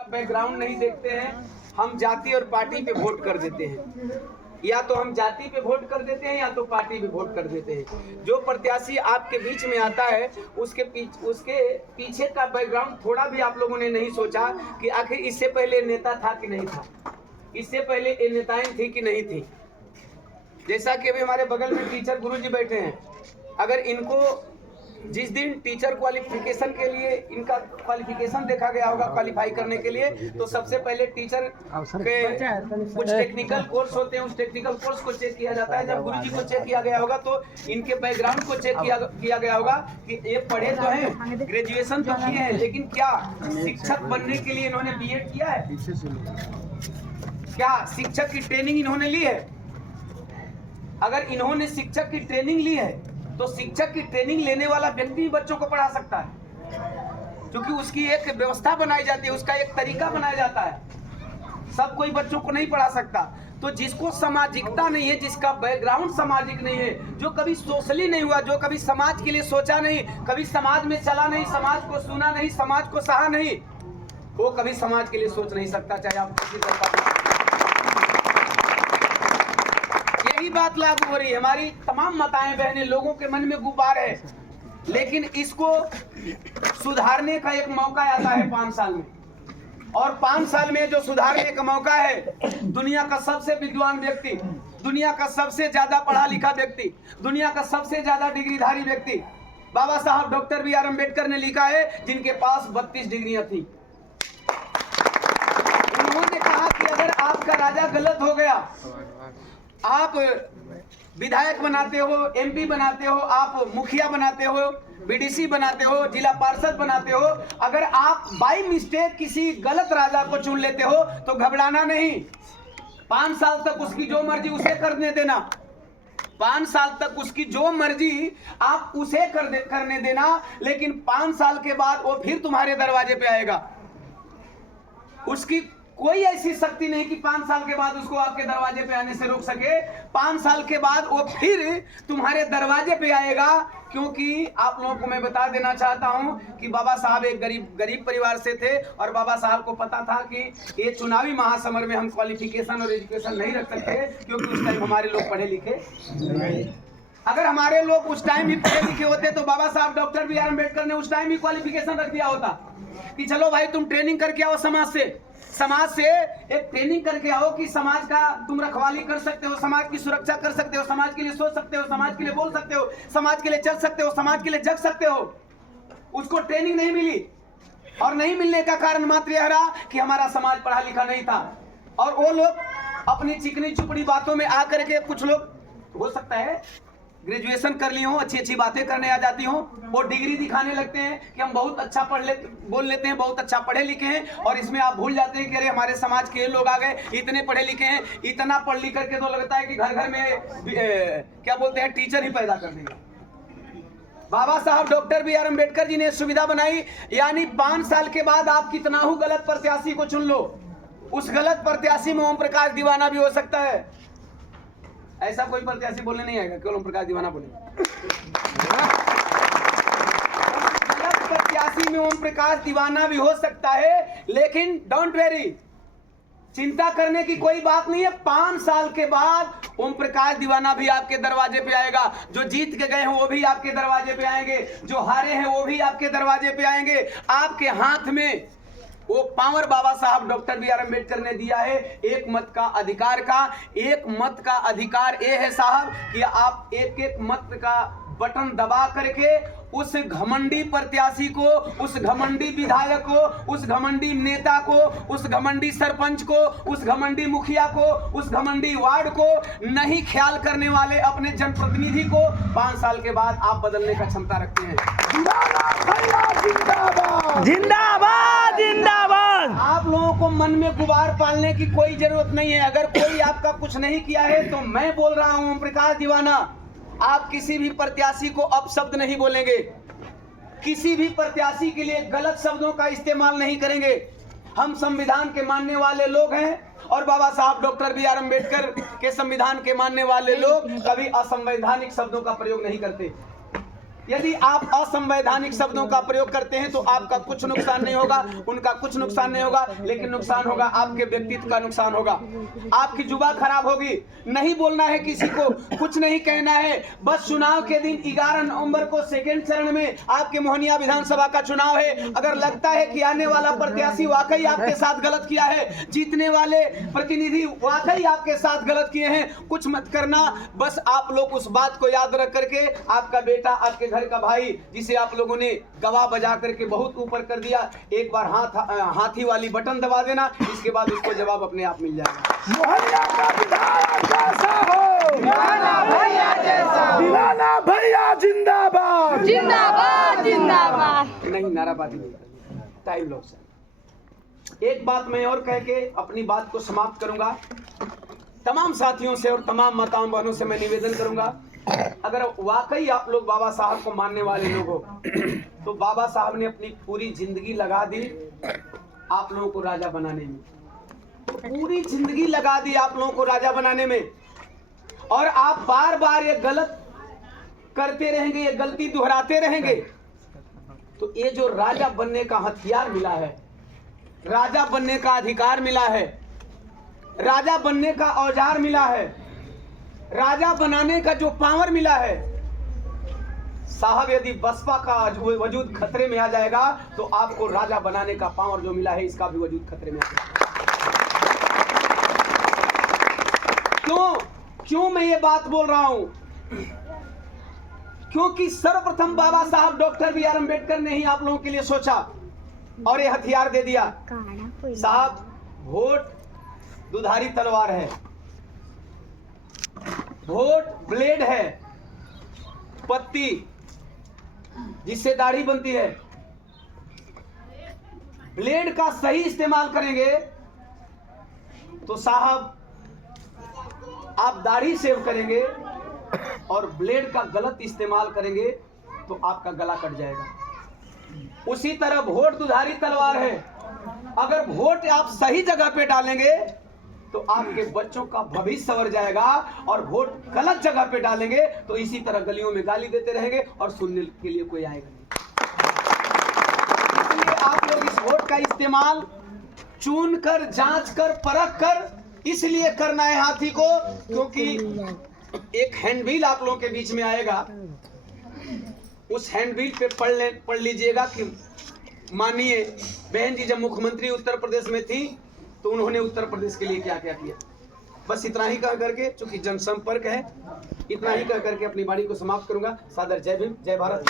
Background नहीं देखते हैं, हम जाति और पार्टी पे वोट कर देते हैं। या तो हम जाति पे वोट कर देते हैं या तो पार्टी पे वोट कर देते हैं। जो प्रत्याशी आपके बीच में आता है उसके पीछे का बैकग्राउंड थोड़ा भी आप लोगों ने नहीं सोचा कि आखिर इससे पहले नेता था कि नहीं था, इससे पहले ये नेताएं थी कि नहीं थी। जैसा कि अभी हमारे बगल में टीचर गुरुजी बैठे हैं, अगर इनको जिस दिन टीचर क्वालिफिकेशन के लिए इनका क्वालिफिकेशन देखा गया होगा क्वालिफाई करने के लिए, तो सबसे पहले टीचर के कुछ टेक्निकल कोर्स होते हैं, उस टेक्निकल कोर्स को चेक किया जाता है। जब गुरुजी को चेक किया गया होगा तो इनके बैकग्राउंड को चेक किया गया होगा कि ये पढ़े तो हैं, ग्रेजुएशन तो किए हैं, लेकिन क्या शिक्षक बनने के लिए इन्होंने बीएड किया है? क्या शिक्षक की ट्रेनिंग इन्होंने ली है? अगर इन्होंने शिक्षक की ट्रेनिंग ली है तो शिक्षक की ट्रेनिंग लेने वाला व्यक्ति भी बच्चों को पढ़ा सकता है, क्योंकि उसकी एक व्यवस्था बनाई जाती है, उसका एक तरीका बनाया जाता है। सब कोई बच्चों को नहीं पढ़ा सकता। तो जिसको सामाजिकता नहीं है, जिसका बैकग्राउंड सामाजिक नहीं है, जो कभी सोशली नहीं हुआ, जो कभी समाज के लिए सोचा नहीं, कभी समाज में चला नहीं, समाज को सुना नहीं, समाज को सहा नहीं, वो कभी समाज के लिए सोच नहीं सकता, चाहे आप किसी तरह। यही बात लागू हो रही है। हमारी तमाम माताएं बहनें, लोगों के मन में गुबार है, लेकिन इसको सुधारने का एक मौका आता है 5 साल में। और 5 साल में जो सुधारने का मौका है, दुनिया का सबसे विद्वान व्यक्ति, दुनिया का सबसे ज्यादा पढ़ा लिखा व्यक्ति, दुनिया का सबसे ज्यादा डिग्रीधारी व्यक्ति बाबा साहब डॉक्टर बी.आर. अम्बेडकर ने लिखा है, जिनके पास 32 डिग्रियां थी। उन्होंने कहा कि अगर आपका राजा गलत हो गया, आप विधायक बनाते हो, एमपी बनाते हो, आप मुखिया बनाते हो, बीडीसी बनाते हो, जिला पार्षद बनाते हो, अगर आप बाई मिस्टेक किसी गलत राजा को चुन लेते हो तो घबराना नहीं। 5 साल तक उसकी जो मर्जी उसे करने देना। 5 साल तक उसकी जो मर्जी आप उसे करने देना, लेकिन 5 साल के बाद वो फिर तुम्हारे दरवाजे पे आएगा। उसकी कोई ऐसी शक्ति नहीं कि 5 साल के बाद उसको आपके दरवाजे पे आने से रोक सके। 5 साल के बाद वो फिर तुम्हारे दरवाजे पे आएगा, क्योंकि आप लोगों को मैं बता देना चाहता हूं कि बाबा साहब एक गरीब परिवार से थे, और बाबा साहब को पता था कि ये चुनावी महासमर में हम क्वालिफिकेशन और एजुकेशन नहीं रख सकते, क्योंकि उस टाइम हमारे लोग पढ़े लिखे नहीं। अगर हमारे लोग उस टाइम भी पढ़े लिखे होते तो बाबा साहब डॉक्टर बी.आर. अम्बेडकर ने उस टाइम ही क्वालिफिकेशन रख दिया होता कि चलो भाई तुम ट्रेनिंग करके आओ, समाज से एक ट्रेनिंग करके आओ कि समाज का तुम रखवाली कर सकते हो, समाज की सुरक्षा कर सकते हो, समाज के लिए सोच सकते हो, समाज के लिए बोल सकते हो, समाज के लिए चल सकते हो, समाज के लिए जग सकते हो। उसको ट्रेनिंग नहीं मिली, और नहीं मिलने का कारण मात्र यह रहा कि हमारा समाज पढ़ा लिखा नहीं था। और वो लोग अपनी चिकनी चुपड़ी बातों में आकर के, कुछ लोग हो सकता है ग्रेजुएशन कर ली हो, अच्छी अच्छी बातें करने आ जाती हो, वो डिग्री दिखाने लगते हैं कि हम बहुत अच्छा बोल लेते हैं, बहुत अच्छा पढ़े लिखे हैं, और इसमें आप भूल जाते हैं कि अरे हमारे समाज के लोग आ गए, इतने पढ़े लिखे हैं, इतना पढ़ लिख करके तो लगता है कि घर घर में क्या बोलते हैं, टीचर ही पैदा कर देंगे। बाबा साहब डॉक्टर बी.आर. अम्बेडकर जी ने सुविधा बनाई, यानी 5 साल के बाद आप कितना ही गलत प्रत्याशी को चुन लो, उस गलत प्रत्याशी में ओम प्रकाश दीवाना भी हो सकता है। ऐसा कोई प्रत्याशी बोलने नहीं आएगा केवल ओम प्रकाश दीवाना बोले। गलत प्रत्याशी में ओम प्रकाश दीवाना भी हो सकता है, लेकिन डोंट वेरी, चिंता करने की कोई बात नहीं है। 5 साल के बाद ओम प्रकाश दीवाना भी आपके दरवाजे पे आएगा। जो जीत के गए हैं वो भी आपके दरवाजे पे आएंगे, जो हारे हैं वो भी आपके दरवाजे पे आएंगे। आपके हाथ में वो पावर बाबा साहब डॉक्टर बी.आर. अम्बेडकर ने दिया है, एक मत का अधिकार का। एक मत का अधिकार ये है साहब कि आप एक एक मत का बटन दबा करके उस घमंडी प्रत्याशी को, उस घमंडी विधायक को, उस घमंडी नेता को, उस घमंडी सरपंच को, उस घमंडी मुखिया को, उस घमंडी वार्ड को नहीं ख्याल करने वाले अपने जनप्रतिनिधि को 5 साल के बाद आप बदलने का क्षमता रखते हैं। जिंदाबाद जिंदाबाद। आप लोगों को मन में गुबार पालने की कोई जरूरत नहीं है। अगर कोई आपका कुछ नहीं किया है तो मैं बोल रहा हूं, ओम प्रकाश दीवाना, आप किसी भी प्रत्याशी को अपशब्द नहीं बोलेंगे, किसी भी प्रत्याशी के लिए गलत शब्दों का इस्तेमाल नहीं करेंगे। हम संविधान के मानने वाले लोग हैं, और बाबा साहब डॉक्टर बी.आर. अम्बेडकर के संविधान के मानने वाले लोग कभी असंवैधानिक शब्दों का प्रयोग नहीं करते। यदि आप असंवैधानिक शब्दों का प्रयोग करते हैं तो आपका कुछ नुकसान नहीं होगा, उनका कुछ नुकसान नहीं होगा, लेकिन नुकसान होगा आपके व्यक्तित्व का नुकसान होगा, आपकी जुबान खराब होगी। नहीं बोलना है किसी को, कुछ नहीं कहना है। बस चुनाव के दिन 11 नवंबर को सेकेंड चरण में आपके मोहनिया विधानसभा का चुनाव है। अगर लगता है कि आने वाला प्रत्याशी वाकई आपके साथ गलत किया है, जीतने वाले प्रतिनिधि वाकई आपके साथ गलत किए हैं, कुछ मत करना। बस आप लोग उस बात को याद रख करके आपका बेटा, आपके घर का भाई, जिसे आप लोगों ने गवाह बजा करके बहुत ऊपर कर दिया, एक बार हाथी वाली बटन दबा देना, इसके बाद उसको जवाब अपने आप मिल जाएगा। मोहनिया का विधायक कैसा हो? दिलाना भैया जिंदाबाद। जिंदाबाद जिंदाबाद। नहीं, नाराबाजी नहीं करनी, टाइम लॉस है। एक बात मैं और कह के अपनी बात को समाप्त करूंगा। तमाम साथियों से और तमाम माताओं बहनों से मैं निवेदन करूंगा, अगर वाकई आप लोग बाबा साहब को मानने वाले लोग हो तो बाबा साहब ने अपनी पूरी जिंदगी लगा दी आप लोगों को राजा बनाने में, पूरी जिंदगी लगा दी आप लोगों को राजा बनाने में, और आप बार बार ये गलत करते रहेंगे, ये गलती दोहराते रहेंगे, तो ये जो राजा बनने का हथियार मिला है, राजा बनने का अधिकार मिला है, राजा बनने का औजार मिला है, राजा बनाने का जो पावर मिला है, साहब यदि बसपा का वजूद खतरे में आ जाएगा तो आपको राजा बनाने का पावर जो मिला है इसका भी वजूद खतरे में आ जाएगा। क्यों मैं ये बात बोल रहा हूं? क्योंकि सर्वप्रथम बाबा साहब डॉक्टर बी.आर. अम्बेडकर ने ही आप लोगों के लिए सोचा और ये हथियार दे दिया। साहब, वोट दुधारी तलवार है, वोट ब्लेड है, पत्ती जिससे दाढ़ी बनती है। ब्लेड का सही इस्तेमाल करेंगे तो साहब आप दाढ़ी सेव करेंगे, और ब्लेड का गलत इस्तेमाल करेंगे तो आपका गला कट जाएगा। उसी तरह वोट दुधारी तलवार है, अगर वोट आप सही जगह पे डालेंगे तो आपके बच्चों का भविष्य संवर जाएगा, और वोट गलत जगह पे डालेंगे तो इसी तरह गलियों में गाली देते रहेंगे और सुनने के लिए कोई आएगा नहीं। इसलिए आप लोग इस वोट का इस्तेमाल चुन कर, जांच कर, परख कर इसलिए करना है हाथी को, क्योंकि एक हैंडबिल आप लोगों के बीच में आएगा, उस हैंडबिल पे पढ़ लीजिएगा कि माननीय बहन जी जब मुख्यमंत्री उत्तर प्रदेश में थी तो उन्होंने उत्तर प्रदेश के लिए क्या क्या किया। बस इतना ही कह करके, चूंकि जनसंपर्क है, इतना ही कह करके अपनी वाणी को समाप्त करूंगा। सादर जय भीम, जय भारत।